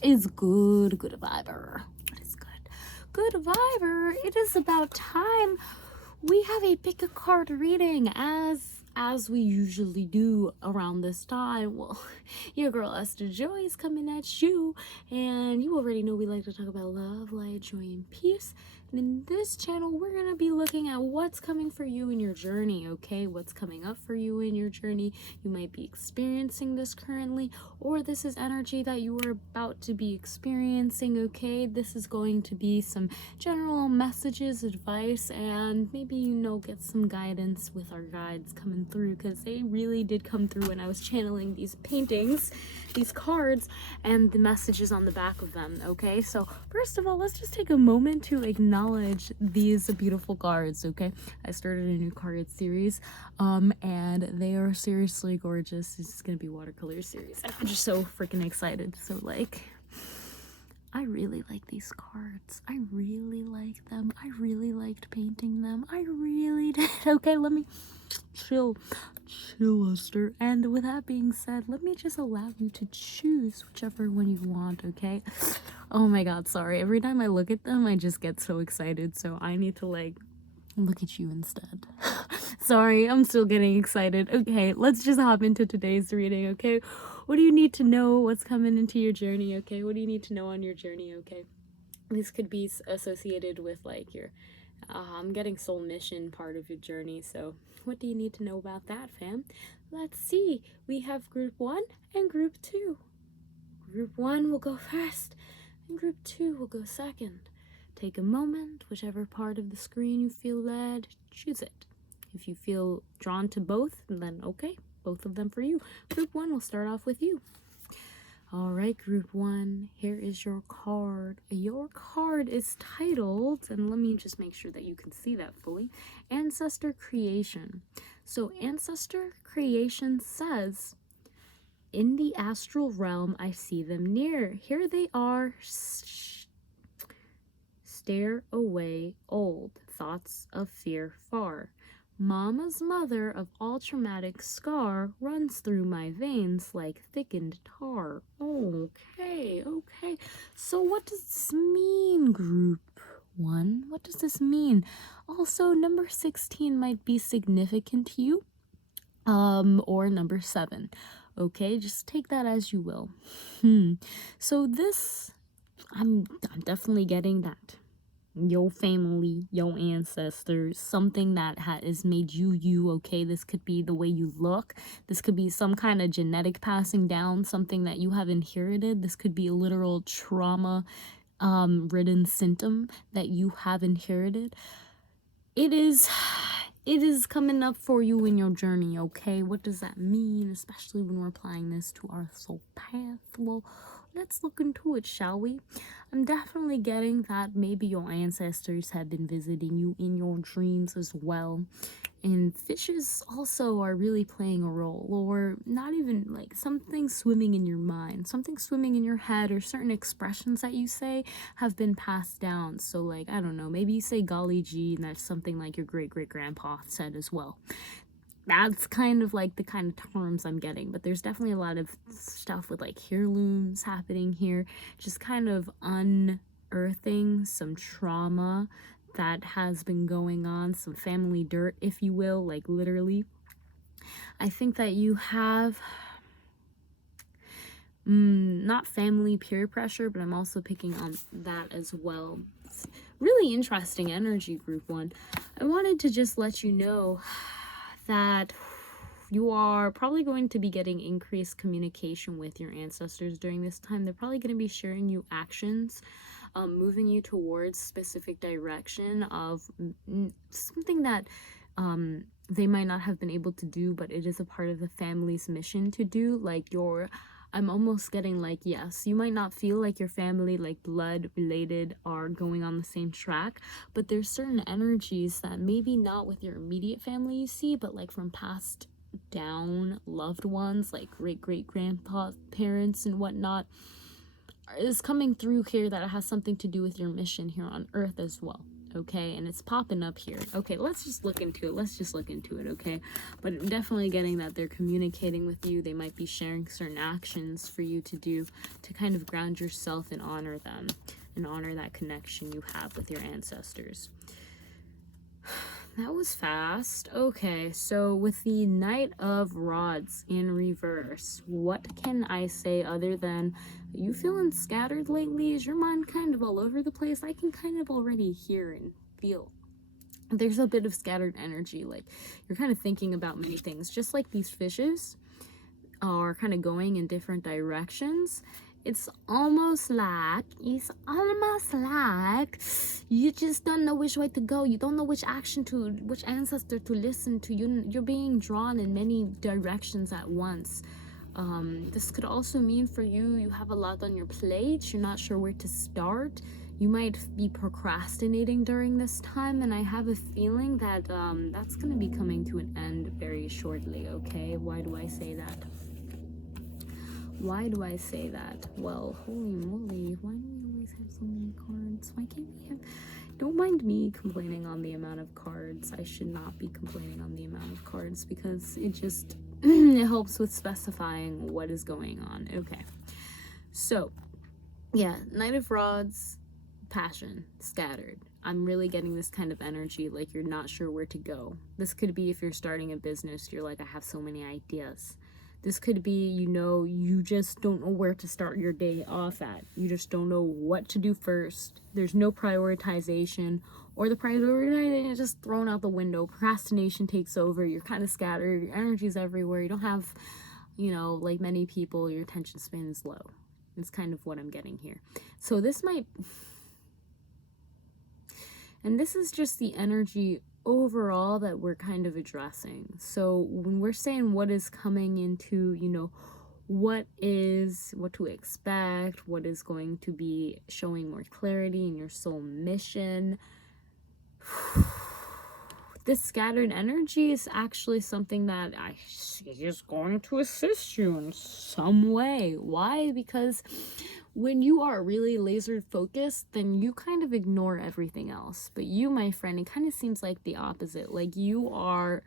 What is good, good viber? What is good? Good viber. It is about time we have a pick a card reading as we usually do around this time. Well, your girl Esther Joy is coming at you, and you already know we like to talk about love, light, joy, and peace. And in this channel, we're gonna be looking at what's coming for you in your journey, okay? What's coming up for you in your journey. You might be experiencing this currently, or this is energy that you are about to be experiencing, okay? This is going to be some general messages, advice, and maybe, you know, get some guidance with our guides coming through, because they really did come through when I was channeling these paintings, these cards, and the messages on the back of them, okay? So first of all, let's just take a moment to acknowledge these beautiful cards, okay? I started a new card series, and they are seriously gorgeous. This is gonna be watercolor series. I'm just so freaking excited. So like, I really like these cards. I really like them. I really liked painting them. I really did. Okay, let me chill, Esther. And with that being said, let me just allow you to choose whichever one you want, okay? Oh my god, sorry. Every time I look at them, I just get so excited. So I need to like look at you instead. Sorry, I'm still getting excited. Okay, let's just hop into today's reading, okay? What do you need to know? What's coming into your journey, okay? What do you need to know on your journey, okay? This could be associated with like your I'm getting soul mission part of your journey. So what do you need to know about that, fam? Let's see. We have group 1 and group 2. Group 1 will go first and group 2 will go second. Take a moment, whichever part of the screen you feel led, choose it. If you feel drawn to both, then okay, both of them for you. Group 1 will start off with you. All right, group 1, here is your card. Your card is titled, and let me just make sure that you can see that fully, Ancestor Creation. So Ancestor Creation says, in the astral realm, I see them near. Here they are. Stare away, old thoughts of fear far. Mama's mother of all traumatic scar runs through my veins like thickened tar. Okay. So what does this mean, group 1? What does this mean? Also, number 16 might be significant to you, or number 7. Okay, just take that as you will. So this, I'm definitely getting that. Your family, your ancestors, something that has made you, okay? This could be the way you look. This could be some kind of genetic passing down, something that you have inherited. This could be a literal trauma ridden symptom that you have inherited. It is coming up for you in your journey, okay? What does that mean, especially when we're applying this to our soul path? Well, let's look into it, shall we? I'm definitely getting that maybe your ancestors have been visiting you in your dreams as well. And fishes also are really playing a role, or not even, like something swimming in your mind, something swimming in your head, or certain expressions that you say have been passed down. So like, I don't know, maybe you say golly gee, and that's something like your great-great-grandpa said as well. That's kind of like the kind of terms I'm getting, but there's definitely a lot of stuff with like heirlooms happening here, just kind of unearthing some trauma that has been going on, some family dirt, if you will, like literally. I think that you have not family peer pressure, but I'm also picking on that as well. It's really interesting energy, group 1. I wanted to just let you know that you are probably going to be getting increased communication with your ancestors during this time. They're probably going to be sharing you actions, moving you towards specific direction of something that they might not have been able to do, but it is a part of the family's mission to do. Like I'm almost getting like, yes, you might not feel like your family, like blood related, are going on the same track, but there's certain energies that maybe not with your immediate family you see, but like from past down loved ones, like great-great-grandpa parents and whatnot, is coming through here, that it has something to do with your mission here on earth as well. okay? And it's popping up here. Okay, let's just look into it. Okay? But I'm definitely getting that they're communicating with you. They might be sharing certain actions for you to do to kind of ground yourself and honor them and honor that connection you have with your ancestors. That was fast. Okay, so with the Knight of Rods in reverse, what can I say other than, you feeling scattered lately? Is your mind kind of all over the place? I can kind of already hear and feel. There's a bit of scattered energy, like you're kind of thinking about many things, just like these fishes are kind of going in different directions. It's almost like you just don't know which way to go. You don't know which ancestor to listen to. You're being drawn in many directions at once. This could also mean for you have a lot on your plate. You're not sure where to start. You might be procrastinating during this time, and I have a feeling that that's going to be coming to an end very shortly, okay? Why do I say that? Well, holy moly, why do we always have so many cards? Why can't we have... Don't mind me complaining on the amount of cards. I should not be complaining on the amount of cards because it just... it helps with specifying what is going on. Okay. So, yeah, Knight of Rods, passion, scattered. I'm really getting this kind of energy, like you're not sure where to go. This could be if you're starting a business, you're like, I have so many ideas. This could be, you just don't know where to start your day off at. You just don't know what to do first. There's no prioritization, or the prioritization is just thrown out the window. Procrastination takes over. You're kind of scattered. Your energy's everywhere. You don't have, like many people, your attention span is low. It's kind of what I'm getting here. So this might... And this is just the energy overall that we're kind of addressing. So when we're saying what is coming into, what to expect, what is going to be showing more clarity in your soul mission, this scattered energy is actually something that I see is going to assist you in some way. Why? Because when you are really laser focused, then you kind of ignore everything else. But you, my friend, it kind of seems like the opposite. Like you are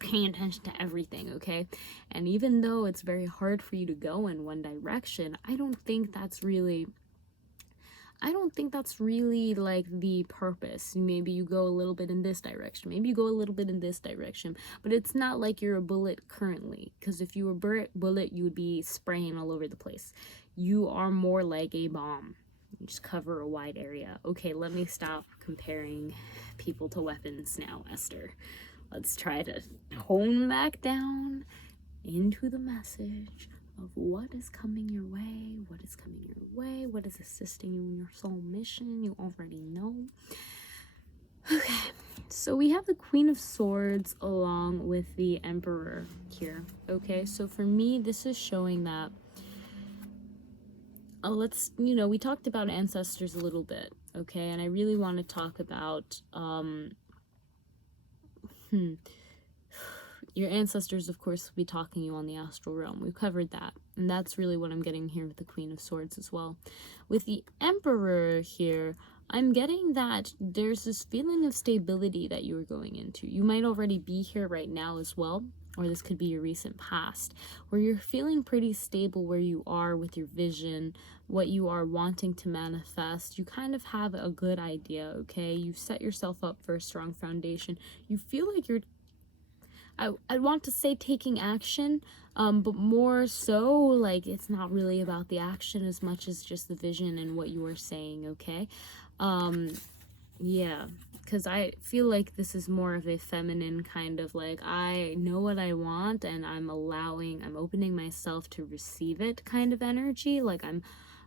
paying attention to everything, okay? And even though it's very hard for you to go in one direction, I don't think that's really like the purpose. Maybe you go a little bit in this direction, maybe you go a little bit in this direction, but it's not like you're a bullet currently, because if you were a bullet, you would be spraying all over the place. You are more like a bomb. You just cover a wide area. Okay, let me stop comparing people to weapons now, Esther. Let's try to hone back down into the message of what is coming your way, what is assisting you in your soul mission. You already know. Okay, so we have the Queen of Swords along with the Emperor here. Okay, so for me, this is showing that we talked about ancestors a little bit, okay, and I really want to talk about your ancestors, of course, will be talking to you on the astral realm. We've covered that. And that's really what I'm getting here with the Queen of Swords as well. With the Emperor here, I'm getting that there's this feeling of stability that you are going into. You might already be here right now as well, or this could be your recent past, where you're feeling pretty stable where you are with your vision, what you are wanting to manifest. You kind of have a good idea, okay? You've set yourself up for a strong foundation. You feel like you're, I want to say taking action, but more so like it's not really about the action as much as just the vision and what you are saying, okay? Yeah, because I feel like this is more of a feminine kind of like, I know what I want and I'm opening myself to receive it kind of energy. Like I'm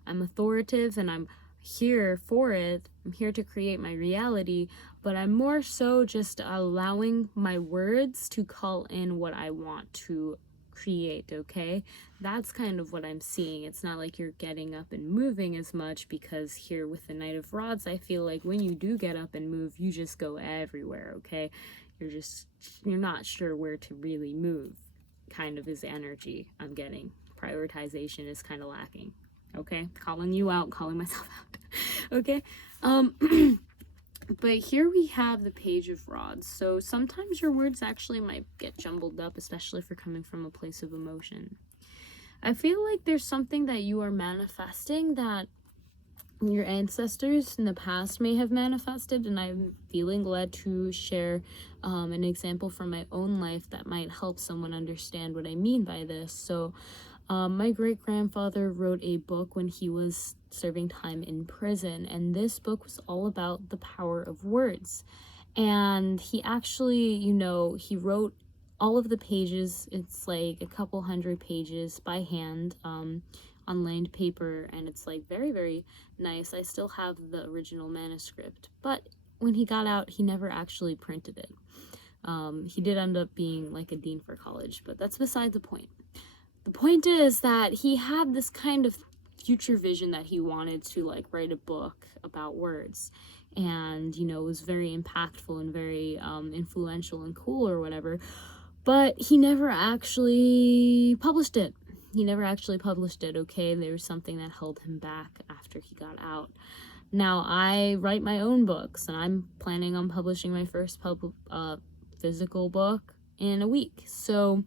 authoritative and I'm here for it. I'm here to create my reality, but I'm more so just allowing my words to call in what I want to create, okay? That's kind of what I'm seeing. It's not like you're getting up and moving as much, because here with the Knight of Rods, I feel like when you do get up and move, you just go everywhere, okay? You're not sure where to really move, kind of is energy I'm getting. Prioritization is kind of lacking, okay? Calling you out, calling myself out, okay? But here we have the Page of Rods. So sometimes your words actually might get jumbled up, especially if you're coming from a place of emotion. I feel like there's something that you are manifesting that your ancestors in the past may have manifested, and I'm feeling led to share an example from my own life that might help someone understand what I mean by this. So my great-grandfather wrote a book when he was serving time in prison, and this book was all about the power of words. And he actually, he wrote all of the pages. It's like a couple hundred pages by hand, on lined paper, and it's like very, very nice. I still have the original manuscript, but when he got out, he never actually printed it. He did end up being like a dean for college, but that's beside the point. The point is that he had this kind of future vision that he wanted to like write a book about words, and it was very impactful and very influential and cool or whatever, but he never actually published it. Okay? There was something that held him back after he got out. Now, I write my own books, and I'm planning on publishing my first physical book in a week. So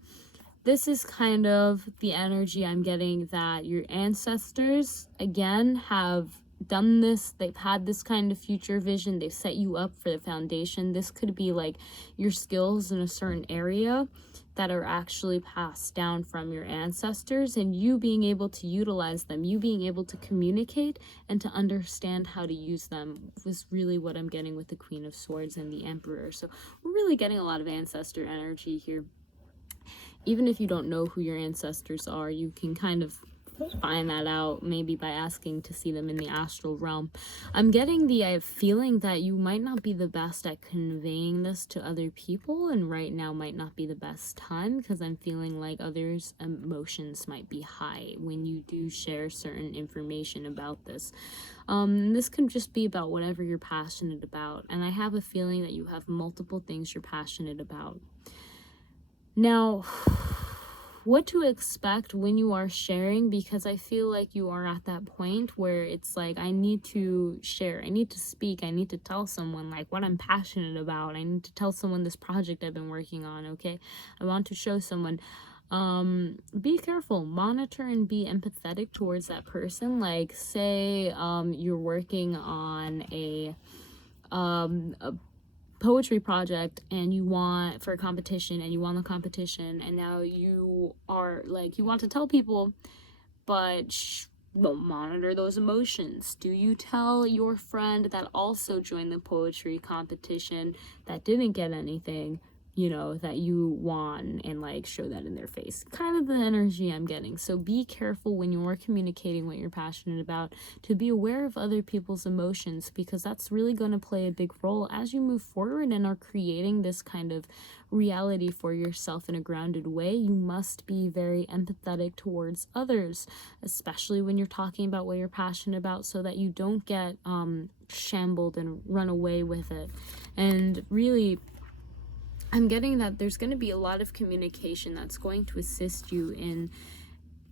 this is kind of the energy I'm getting, that your ancestors, again, have done this. They've had this kind of future vision. They've set you up for the foundation. This could be like your skills in a certain area that are actually passed down from your ancestors, and you being able to utilize them, you being able to communicate and to understand how to use them was really what I'm getting with the Queen of Swords and the Emperor. So we're really getting a lot of ancestor energy here. Even if you don't know who your ancestors are, you can kind of find that out maybe by asking to see them in the astral realm. I'm getting the feeling that you might not be the best at conveying this to other people, and right now might not be the best time, because I'm feeling like others' emotions might be high when you do share certain information about this. This can just be about whatever you're passionate about, and I have a feeling that you have multiple things you're passionate about. Now, what to expect when you are sharing, because I feel like you are at that point where it's like, I need to share, I need to speak, I need to tell someone like what I'm passionate about, I need to tell someone this project I've been working on, okay? I want to show someone. Be careful, monitor and be empathetic towards that person. Like, say you're working on a poetry project, and you want for a competition, and you won the competition, and now you are like, you want to tell people, but monitor those emotions. Do you tell your friend that also joined the poetry competition that didn't get anything, that you won, and like show that in their face? Kind of the energy I'm getting. So be careful when you're communicating what you're passionate about, to be aware of other people's emotions, because that's really going to play a big role as you move forward and are creating this kind of reality for yourself in a grounded way. You must be very empathetic towards others, especially when you're talking about what you're passionate about, so that you don't get shambled and run away with it. And really, I'm getting that there's going to be a lot of communication that's going to assist you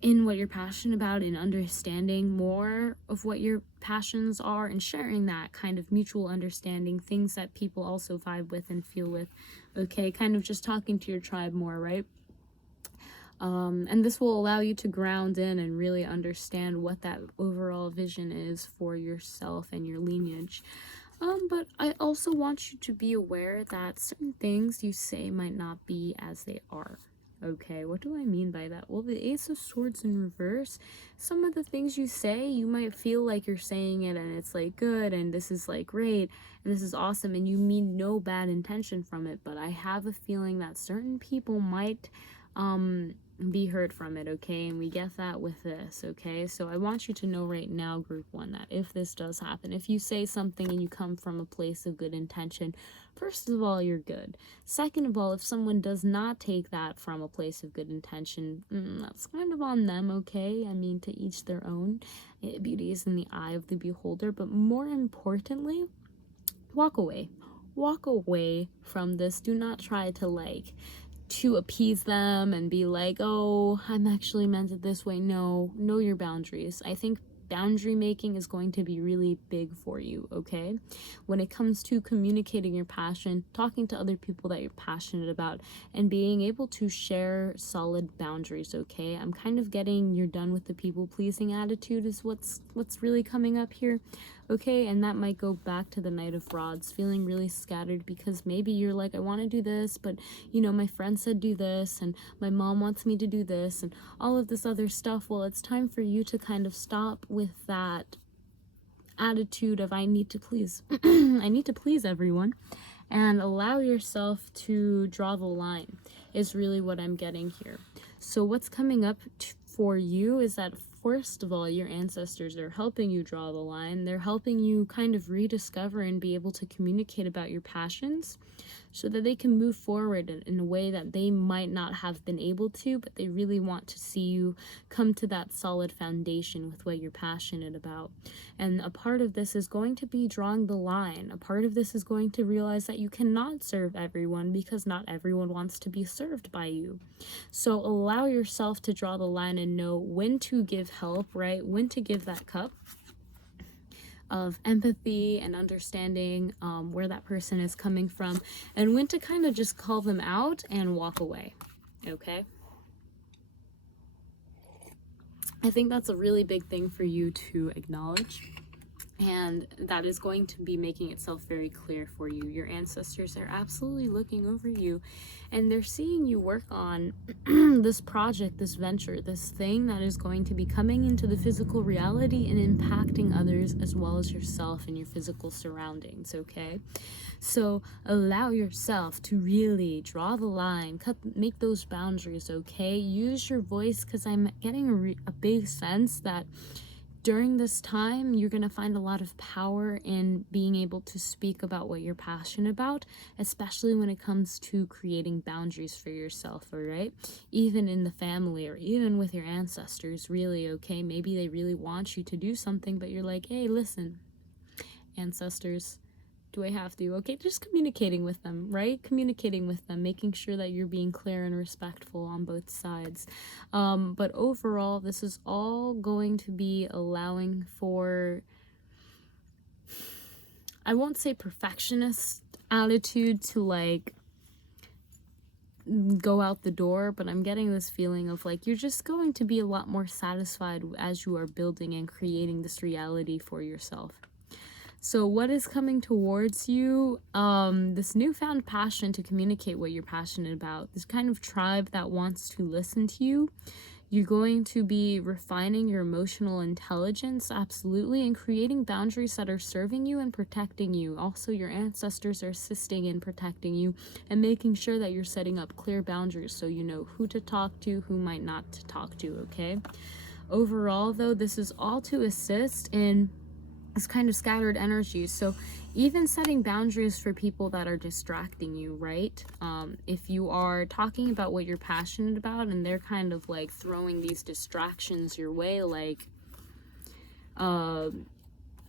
in what you're passionate about, in understanding more of what your passions are, and sharing that kind of mutual understanding, things that people also vibe with and feel with, okay? Kind of just talking to your tribe more, right? And this will allow you to ground in and really understand what that overall vision is for yourself and your lineage. But I also want you to be aware that certain things you say might not be as they are. Okay, what do I mean by that? Well, the Ace of Swords in reverse, some of the things you say, you might feel like you're saying it and it's like good, and this is like great, and this is awesome, and you mean no bad intention from it, but I have a feeling that certain people might be hurt from it, okay? And we get that with this, okay? So I want you to know right now, group one, that if this does happen, if you say something and you come from a place of good intention, first of all, you're good. Second of all, if someone does not take that from a place of good intention, that's kind of on them, okay? I mean, to each their own. Beauty is in the eye of the beholder, but more importantly, walk away. Walk away from this. Do not try to appease them and be like, oh, I'm actually meant it this way. No, know your boundaries. I think boundary making is going to be really big for you, okay? When it comes to communicating your passion, talking to other people that you're passionate about, and being able to share solid boundaries, okay? I'm kind of getting you're done with the people-pleasing attitude is what's really coming up here, okay? And that might go back to the Knight of Rods, feeling really scattered because maybe you're like, I want to do this, but, you know, my friend said do this, and my mom wants me to do this, and all of this other stuff. Well, it's time for you to kind of stop with that attitude of I need to please I need to please everyone, and allow yourself to draw the line is really what I'm getting here. So what's coming up for you is that, first of all, your ancestors are helping you draw the line. They're helping you kind of rediscover and be able to communicate about your passions so that they can move forward in a way that they might not have been able to, but they really want to see you come to that solid foundation with what you're passionate about. And a part of this is going to be drawing the line. A part of this is going to realize that you cannot serve everyone because not everyone wants to be served by you. So allow yourself to draw the line and know when to give help, right? When to give that cup of empathy and understanding where that person is coming from, and when to kind of just call them out and walk away, okay? I think that's a really big thing for you to acknowledge, and that is going to be making itself very clear for you. Your ancestors are absolutely looking over you, and they're seeing you work on this project, this venture, this thing that is going to be coming into the physical reality and impacting others as well as yourself and your physical surroundings, okay? So allow yourself to really draw the line, make those boundaries, okay? Use your voice, because I'm getting a big sense that during this time, you're going to find a lot of power in being able to speak about what you're passionate about, especially when it comes to creating boundaries for yourself, all right? Even in the family or even with your ancestors, really, okay? Maybe they really want you to do something, but you're like, hey, listen, ancestors, do I have to? Okay, just communicating with them, right? Communicating with them, making sure that you're being clear and respectful on both sides. But overall, this is all going to be allowing for, I won't say perfectionist attitude to like go out the door, but I'm getting this feeling of like you're just going to be a lot more satisfied as you are building and creating this reality for yourself. So what is coming towards you? This newfound passion to communicate what you're passionate about, this kind of tribe that wants to listen to you. You're going to be refining your emotional intelligence, absolutely, and creating boundaries that are serving you and protecting you. Also, your ancestors are assisting in protecting you and making sure that you're setting up clear boundaries so you know who to talk to, who might not to talk to, okay? Overall, though, this is all to assist in this kind of scattered energy. So even setting boundaries for people that are distracting you, right? If you are talking about what you're passionate about and they're kind of like throwing these distractions your way, like I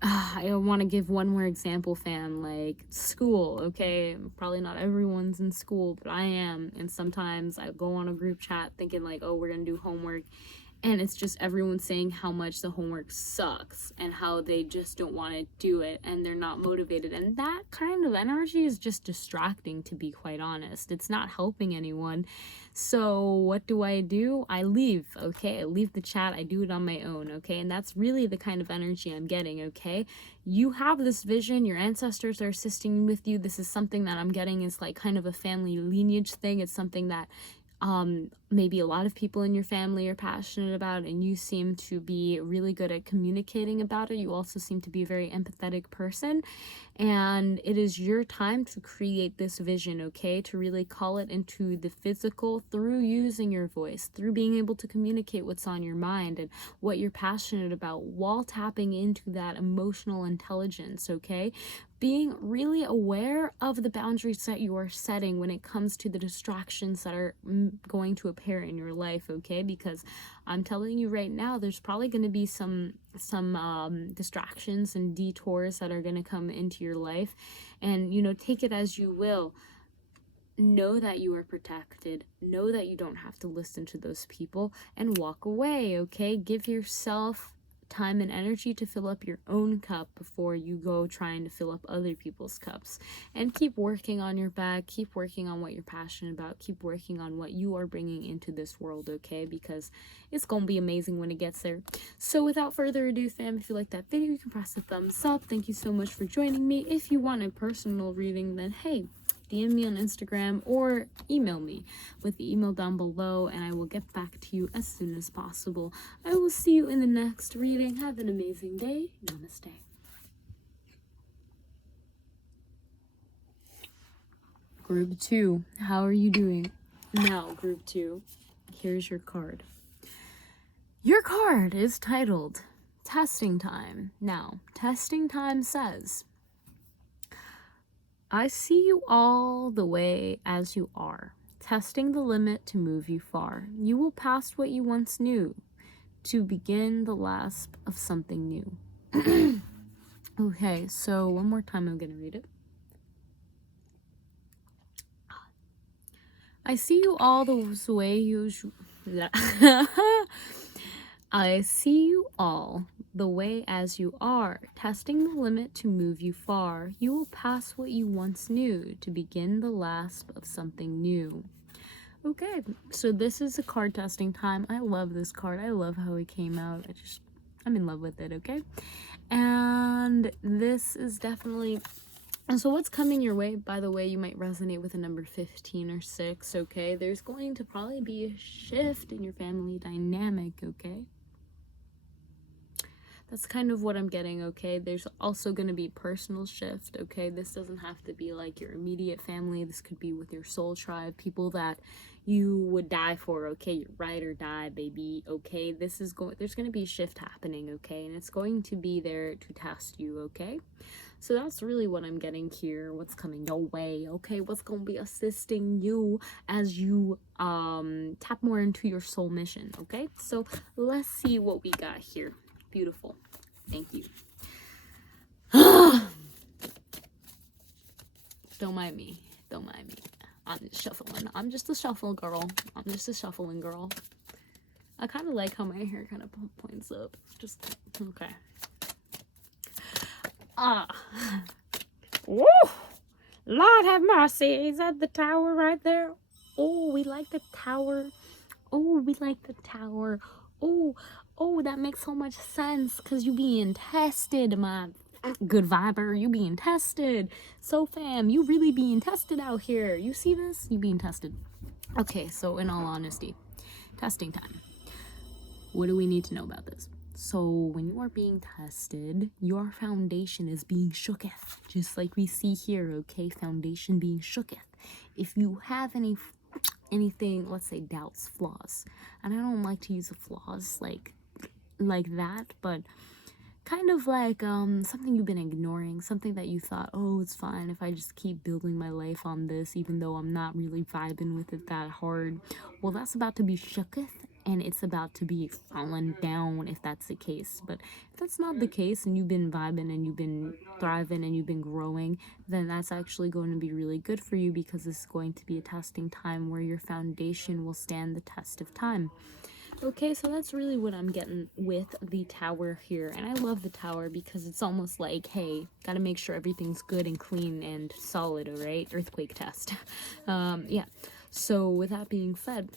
want to give one more example, fam, like school, okay? Probably not everyone's in school, but I am, and sometimes I go on a group chat thinking like, oh, we're gonna do homework, and it's just everyone saying how much the homework sucks and how they just don't want to do it and they're not motivated. And that kind of energy is just distracting, to be quite honest. It's not helping anyone. So what do? I leave, okay? I leave the chat. I do it on my own, okay? And that's really the kind of energy I'm getting, okay? You have this vision. Your ancestors are assisting with you. This is something that I'm getting is like kind of a family lineage thing. It's something that maybe a lot of people in your family are passionate about, and you seem to be really good at communicating about it. You also seem to be a very empathetic person, and it is your time to create this vision, okay? To really call it into the physical through using your voice, through being able to communicate what's on your mind and what you're passionate about while tapping into that emotional intelligence, okay? Being really aware of the boundaries that you are setting when it comes to the distractions that are going to appear in your life, okay? Because I'm telling you right now, there's probably going to be some distractions and detours that are going to come into your life, and you know, take it as you will. Know that you are protected. Know that you don't have to listen to those people and walk away, okay? Give yourself time and energy to fill up your own cup before you go trying to fill up other people's cups. And keep working on your bag, keep working on what you're passionate about, keep working on what you are bringing into this world, okay? Because it's gonna be amazing when it gets there. So without further ado, fam, if you like that video, you can press the thumbs up. Thank you so much for joining me. If you want a personal reading, then hey, DM me on Instagram or email me with the email down below, and I will get back to you as soon as possible. I will see you in the next reading. Have an amazing day. Namaste. Group 2, how are you doing? Now, Group 2, here's your card. Your card is titled Testing Time. Now, Testing Time says, I see you all the way as you are, testing the limit to move you far. You will pass what you once knew to begin the last of something new. Okay, so one more time I'm going to read it. I see you all the way you... I see you all the way as you are, testing the limit to move you far. You will pass what you once knew to begin the last of something new. Okay, so this is a card testing time. I love this card. I love how it came out. I'm in love with it, okay? And this is definitely... And so what's coming your way, by the way, you might resonate with a number 15 or 6, okay? There's going to probably be a shift in your family dynamic, okay? That's kind of what I'm getting, okay? There's also going to be personal shift, okay? This doesn't have to be like your immediate family. This could be with your soul tribe, people that you would die for, okay? Your ride or die, baby, okay? There's going to be a shift happening, okay? And it's going to be there to test you, okay? So that's really what I'm getting here. What's coming your way, okay? What's going to be assisting you as you tap more into your soul mission, okay? So let's see what we got here. Beautiful. Thank you. Don't mind me. Don't mind me. I'm just shuffling. I'm just a shuffle girl. I'm just a shuffling girl. I kind of like how my hair kind of points up. It's just, okay. Woo! Lord have mercy. Is that the tower right there? Oh, we like the tower. Oh, we like the tower. Oh, that makes so much sense, because you being tested, my good viber. You being tested. So, fam, you really being tested out here. You see this? You being tested. Okay, so in all honesty, testing time. What do we need to know about this? So when you are being tested, your foundation is being shooketh, just like we see here, okay? Foundation being shooketh. If you have anything, let's say doubts, flaws, and I don't like to use the flaws like that, but kind of like something you've been ignoring, something that you thought, oh, it's fine if I just keep building my life on this, even though I'm not really vibing with it that hard. Well, that's about to be shooketh, and it's about to be fallen down if that's the case. But if that's not the case, and you've been vibing and you've been thriving and you've been growing, then that's actually going to be really good for you, because this is going to be a testing time where your foundation will stand the test of time. Okay, so that's really what I'm getting with the tower here. And I love the tower because it's almost like, hey, gotta make sure everything's good and clean and solid, all right? Earthquake test. Yeah. So with that being said,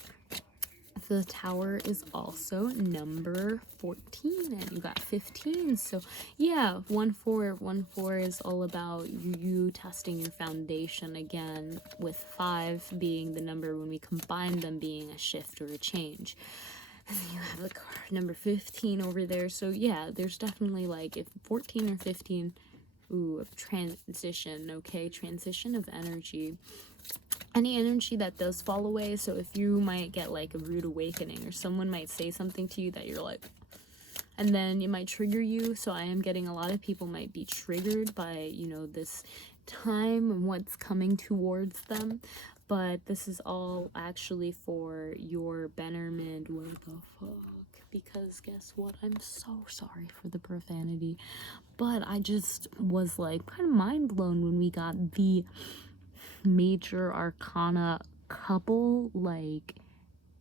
the tower is also number 14, and you got 15. So yeah, 1-4 is all about you testing your foundation again, with 5 being the number when we combine them being a shift or a change. And then you have the card number 15 over there. So yeah, there's definitely like, if 14 or 15, a transition, okay? Transition of energy. Any energy that does fall away. So if you might get like a rude awakening, or someone might say something to you that you're like, and then it might trigger you. So I am getting a lot of people might be triggered by, this time and what's coming towards them. But this is all actually for your betterment. What the fuck? Because guess what? I'm so sorry for the profanity. But I just was like kind of mind blown when we got the major arcana couple, like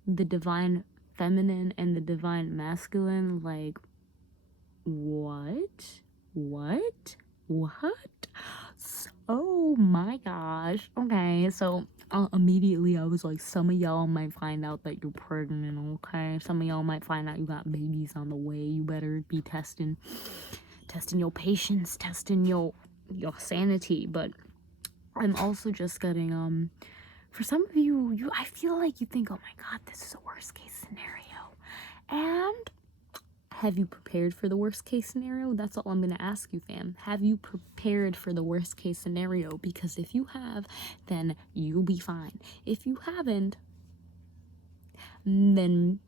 the divine feminine and the divine masculine. Like, What? Oh my gosh. Okay, so immediately I was like, some of y'all might find out that you're pregnant, okay? Some of y'all might find out you got babies on the way. You better be testing your patience, testing your sanity. But I'm also just getting for some of you, I feel like you think, oh my god, this is a worst case scenario. And have you prepared for the worst case scenario? That's all I'm going to ask you, fam. Have you prepared for the worst case scenario? Because if you have, then you'll be fine. If you haven't, then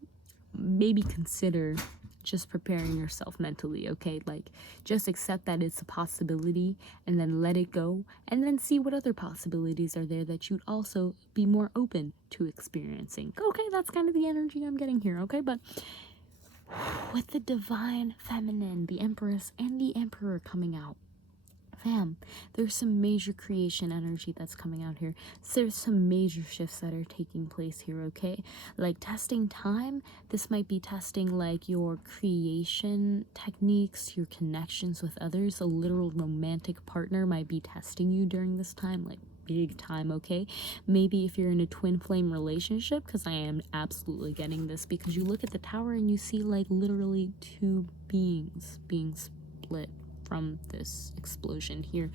maybe consider just preparing yourself mentally, okay? Like, just accept that it's a possibility and then let it go, and then see what other possibilities are there that you'd also be more open to experiencing. Okay, that's kind of the energy I'm getting here, okay? But with the divine feminine, the empress and the emperor coming out, fam, there's some major creation energy that's coming out here. So there's some major shifts that are taking place here, okay? Like testing time, this might be testing like your creation techniques, your connections with others. A literal romantic partner might be testing you during this time, like big time, okay? Maybe if you're in a twin flame relationship, because I am absolutely getting this, because you look at the tower and you see like literally two beings being split from this explosion here.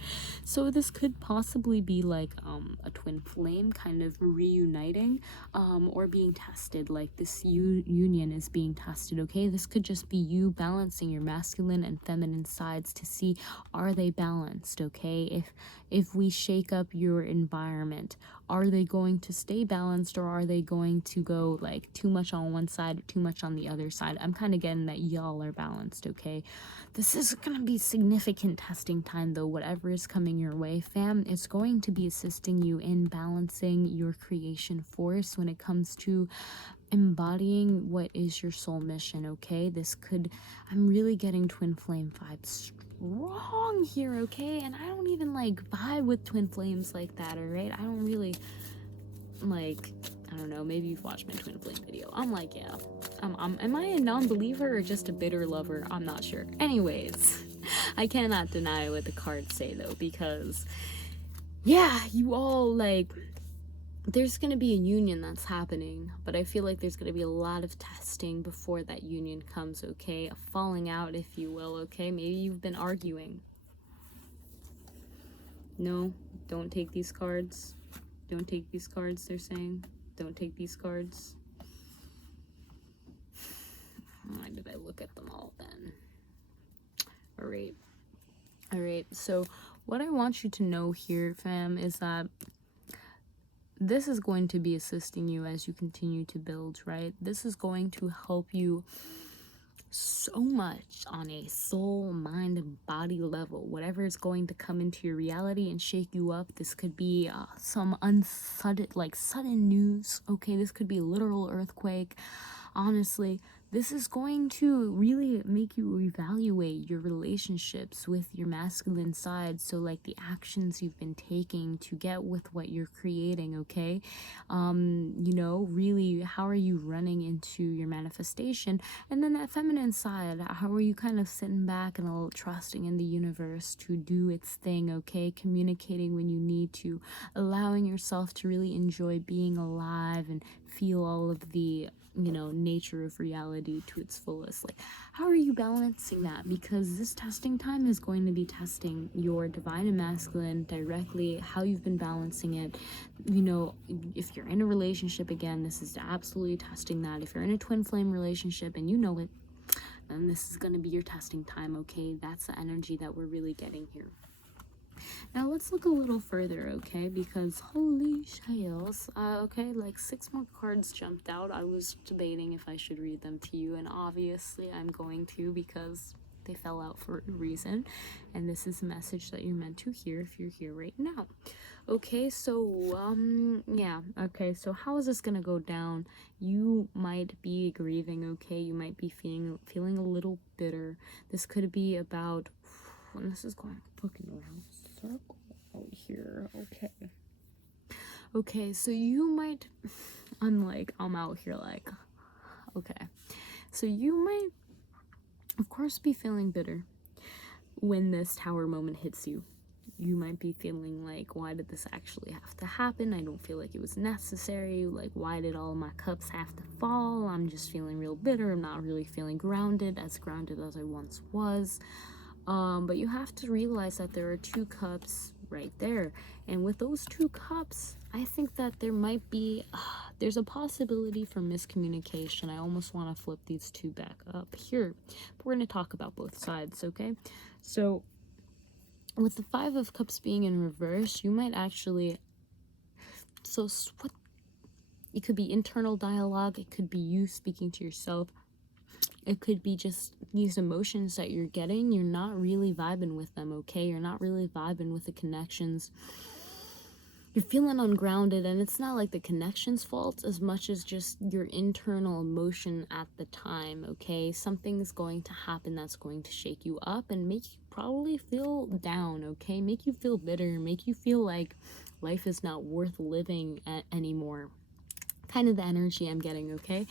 So this could possibly be like a twin flame kind of reuniting or being tested. Like this union is being tested, okay? This could just be you balancing your masculine and feminine sides to see, are they balanced, okay? If we shake up your environment, are they going to stay balanced, or are they going to go like too much on one side, too much on the other side? I'm kind of getting that y'all are balanced, okay? This is going to be significant testing time, though. Whatever is coming your way, fam, it's going to be assisting you in balancing your creation force when it comes to embodying what is your soul mission, okay? This could, I'm really getting twin flame vibes strong here, okay? And I don't even like vibe with twin flames like that, all right? I don't really like, I don't know, maybe you've watched my twin flame video. I'm like, yeah, am I a non-believer or just a bitter lover? I'm not sure. Anyways, I cannot deny what the cards say though, because yeah, you all like, there's gonna be a union that's happening, but I feel like there's gonna be a lot of testing before that union comes, okay? A falling out, if you will, okay? Maybe you've been arguing. No, don't take these cards. Don't take these cards, they're saying. Don't take these cards. Why did I look at them all then? Alright, so what I want you to know here, fam, is that this is going to be assisting you as you continue to build, right? This is going to help you so much on a soul, mind, and body level. Whatever is going to come into your reality and shake you up, this could be some sudden news, okay? This could be a literal earthquake. Honestly, this is going to really make you evaluate your relationships with your masculine side. So like the actions you've been taking to get with what you're creating, okay? You know, really, how are you running into your manifestation? And then that feminine side, how are you kind of sitting back and a little trusting in the universe to do its thing, okay? Communicating when you need to, allowing yourself to really enjoy being alive and feel all of the, you know, nature of reality to its fullest. Like, how are you balancing that? Because this testing time is going to be testing your divine and masculine directly, how you've been balancing it. You know, if you're in a relationship, again, this is absolutely testing that. If you're in a twin flame relationship and you know it, then this is going to be your testing time, okay? That's the energy that we're really getting here. Now let's look a little further, okay? Because holy shells, okay, like 6 more cards jumped out. I was debating if I should read them to you, and obviously I'm going to, because they fell out for a reason, and this is a message that you're meant to hear if you're here right now. Okay, so yeah, okay, so how is this gonna go down? You might be grieving, okay? You might be feeling a little bitter. This could be about, and this is going fucking around circle out here. Okay, so you might, I'm out here like, okay, so you might of course, be feeling bitter when this tower moment hits you. You might be feeling like, why did this actually have to happen? I don't feel like it was necessary. Like, why did all my cups have to fall? I'm just feeling real bitter. I'm not really feeling grounded as I once was. But you have to realize that there are 2 cups right there. And with those 2 cups, I think that there might be, there's a possibility for miscommunication. I almost want to flip these 2 back up here. But we're going to talk about both sides, okay? So with the 5 of Cups being in reverse, you might actually, what, it could be internal dialogue, it could be you speaking to yourself, it could be just these emotions that you're getting, you're not really vibing with them, okay? You're not really vibing with the connections. You're feeling ungrounded, and it's not like the connection's fault as much as just your internal emotion at the time, okay? Something's going to happen that's going to shake you up and make you probably feel down, okay? Make you feel bitter, make you feel like life is not worth living anymore. Kind of the energy I'm getting, okay?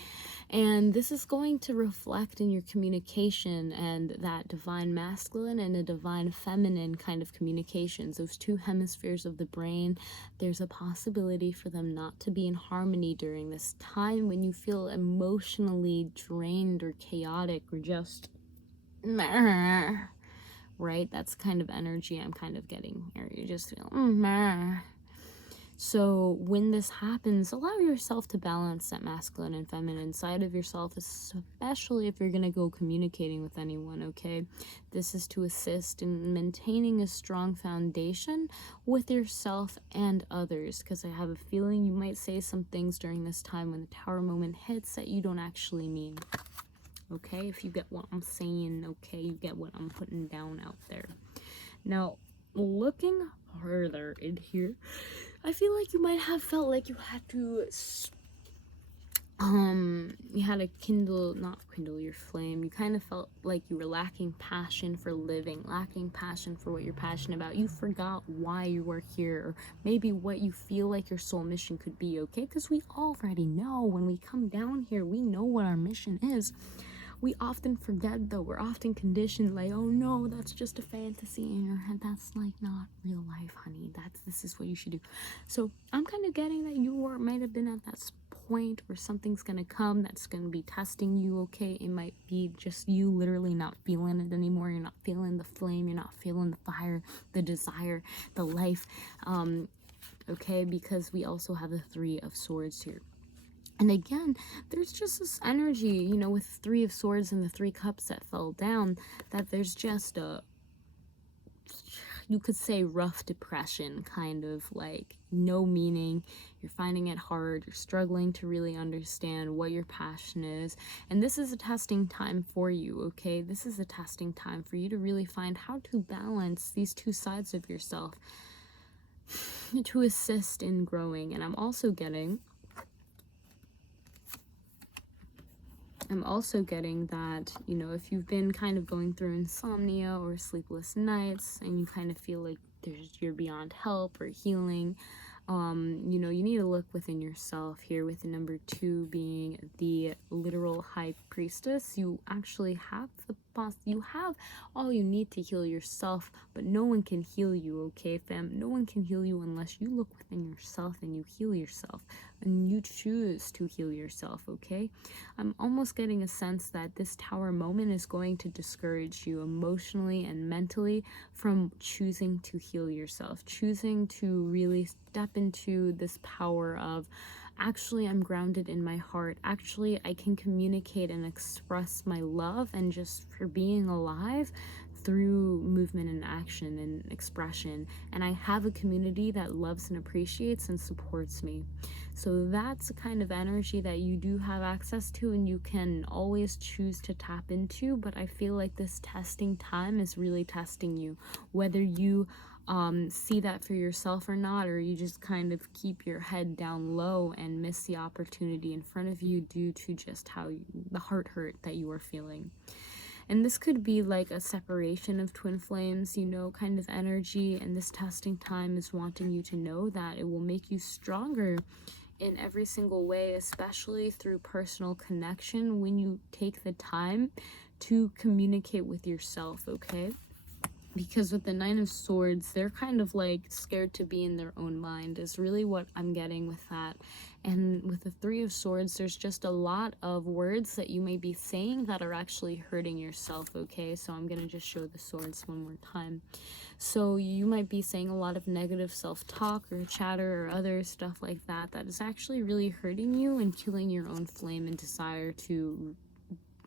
And this is going to reflect in your communication and that divine masculine and a divine feminine kind of communications. Those 2 hemispheres of the brain, there's a possibility for them not to be in harmony during this time when you feel emotionally drained or chaotic or just right? That's kind of energy I'm kind of getting here. You just feel So when this happens, allow yourself to balance that masculine and feminine side of yourself, especially if you're going to go communicating with anyone, okay? This is to assist in maintaining a strong foundation with yourself and others, because I have a feeling you might say some things during this time when the tower moment hits that you don't actually mean, okay? If you get what I'm saying, okay? You get what I'm putting down out there. Now, looking further in here, I feel like you might have felt like you had to not kindle your flame. You kind of felt like you were lacking passion for living, lacking passion for what you're passionate about. You forgot why you were here, or maybe what you feel like your soul mission could be, okay? Because we already know when we come down here, we know what our mission is. We often forget, though. We're often conditioned like, oh no, that's just a fantasy in your head. That's like not real life, honey. This is what you should do. So I'm kind of getting that you might have been at that point where something's gonna come that's gonna be testing you, okay? It might be just you literally not feeling it anymore. You're not feeling the flame. You're not feeling the fire, the desire, the life, okay? Because we also have the 3 of Swords here. And again, there's just this energy, you know, with 3 of Swords and the 3 cups that fell down, that there's just a, you could say, rough depression, kind of like no meaning. You're finding it hard. You're struggling to really understand what your passion is. And this is a testing time for you, okay? This is a testing time for you to really find how to balance these 2 sides of yourself to assist in growing. And I'm also getting that, you know, if you've been kind of going through insomnia or sleepless nights and you kind of feel like you're beyond help or healing, you know, you need to look within yourself here, with the number 2 being the literal high priestess. You actually have you have all you need to heal yourself, but no one can heal you, okay, fam? No one can heal you unless you look within yourself and you heal yourself and you choose to heal yourself, okay? I'm almost getting a sense that this tower moment is going to discourage you emotionally and mentally from choosing to heal yourself, choosing to really step into this power of, actually, I'm grounded in my heart. Actually, I can communicate and express my love and just for being alive through movement and action and expression. And I have a community that loves and appreciates and supports me. So that's a kind of energy that you do have access to and you can always choose to tap into. But I feel like this testing time is really testing you, whether you see that for yourself or not, or you just kind of keep your head down low and miss the opportunity in front of you due to just the heart hurt that you are feeling. And this could be like a separation of twin flames, you know, kind of energy. And this testing time is wanting you to know that it will make you stronger in every single way, especially through personal connection, when you take the time to communicate with yourself, okay? Because with the Nine of Swords, they're kind of like scared to be in their own mind is really what I'm getting with that. And with the Three of Swords, there's just a lot of words that you may be saying that are actually hurting yourself, okay? So I'm going to just show the swords one more time. So you might be saying a lot of negative self-talk or chatter or other stuff like that that is actually really hurting you and killing your own flame and desire to,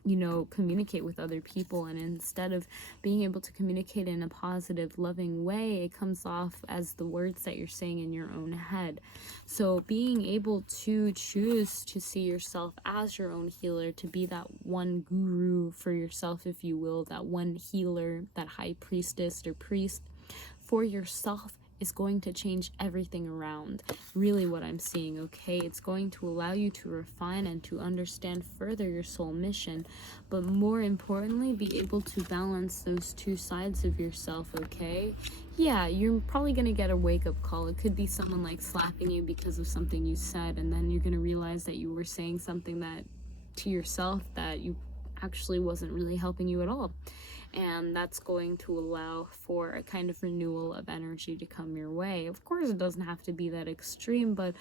you know, communicate with other people. And instead of being able to communicate in a positive, loving way, it comes off as the words that you're saying in your own head. So being able to choose to see yourself as your own healer, to be that one guru for yourself, if you will, that one healer, that high priestess or priest for yourself, is going to change everything around. Really what I'm seeing, okay? It's going to allow you to refine and to understand further your soul mission, but more importantly, be able to balance those two sides of yourself, okay? Yeah, you're probably going to get a wake-up call. It could be someone like slapping you because of something you said, and then you're going to realize that you were saying something that to yourself that you actually wasn't really helping you at all. And that's going to allow for a kind of renewal of energy to come your way. Of course, it doesn't have to be that extreme, but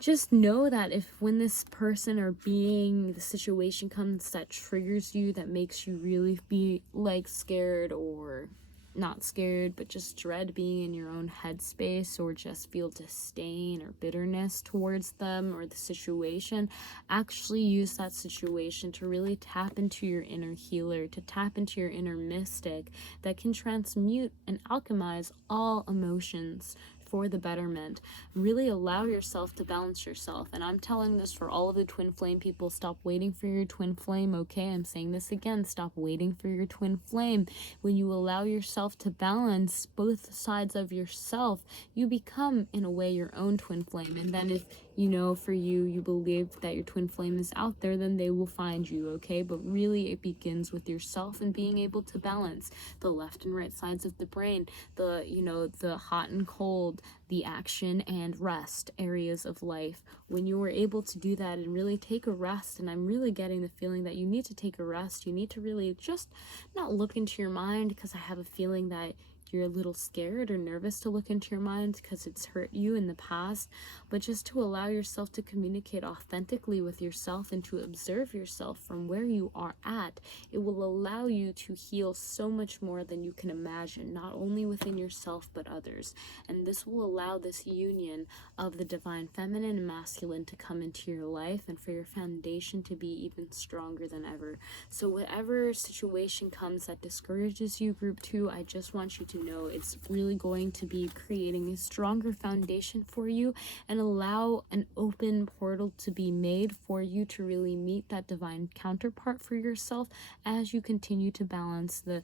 just know that if when this person or being, the situation comes that triggers you, that makes you really be like scared, or not scared, but just dread being in your own headspace, or just feel disdain or bitterness towards them or the situation, actually use that situation to really tap into your inner healer, to tap into your inner mystic that can transmute and alchemize all emotions for the betterment. Really allow yourself to balance yourself. And I'm telling this for all of the twin flame people. Stop waiting for your twin flame, okay? I'm saying this again. Stop waiting for your twin flame. When you allow yourself to balance both sides of yourself, you become, in a way, your own twin flame. And then if, you know, for you, you believe that your twin flame is out there, then they will find you, okay? But really, it begins with yourself and being able to balance the left and right sides of the brain, the, you know, the hot and cold, the action and rest areas of life. When you are able to do that and really take a rest, and I'm really getting the feeling that you need to take a rest, you need to really just not look into your mind, because I have a feeling that you're a little scared or nervous to look into your mind because it's hurt you in the past, but just to allow yourself to communicate authentically with yourself and to observe yourself from where you are at. It will allow you to heal so much more than you can imagine, not only within yourself but others. And this will allow this union of the divine feminine and masculine to come into your life, and for your foundation to be even stronger than ever. So whatever situation comes that discourages you, group 2, I just want you to know it's really going to be creating a stronger foundation for you, and allow an open portal to be made for you to really meet that divine counterpart for yourself as you continue to balance the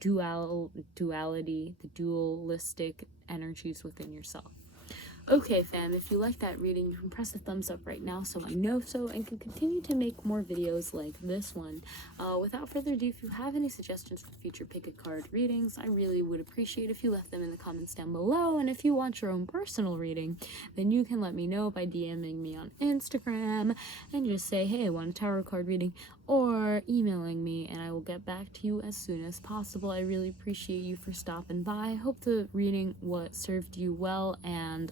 duality, the dualistic energies within yourself. Okay, fam, if you like that reading, you can press the thumbs up right now so I know so, and can continue to make more videos like this one. Without further ado, if you have any suggestions for future pick a card readings, I really would appreciate if you left them in the comments down below. And if you want your own personal reading, then you can let me know by DMing me on Instagram and just say, hey, I want a tarot card reading, or emailing me, and I will get back to you as soon as possible. I really appreciate you for stopping by. I hope the reading served you well, and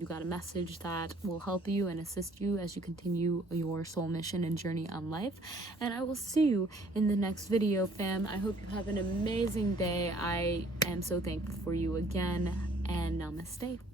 you got a message that will help you and assist you as you continue your soul mission and journey on life. And I will see you in the next video, fam. I hope you have an amazing day. I am so thankful for you again, and namaste.